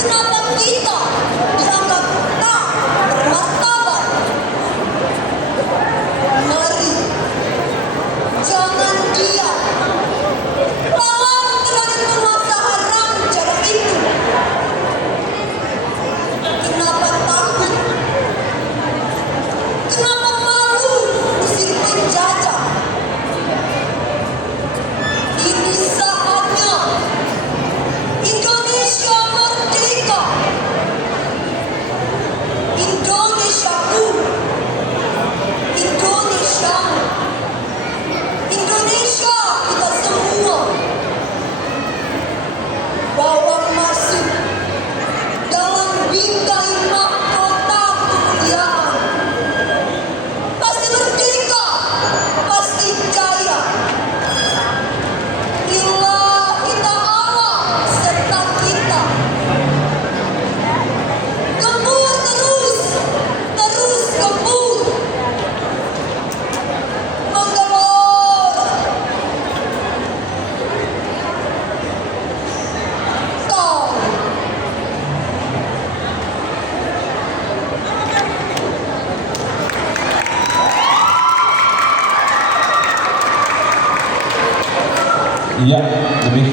Kenapa kita dianggap tak bermartabat? Mari, jangan diam. Lawan terhadap penguasa haram cara itu. Kenapa takut? Kenapa malu usir penjajah? Ini saatnya Indonesia merdeka. Indonesiaku, Indonesia, Indonesia kita semua. Bawa masuk dalam bingkai mahkota kemuliaan. Pasti merdeka, pasti jaya. Lillahi ta'ala serta kita. Gembur terus, terus gembur. Menggelora. Tol. Iya, demikian.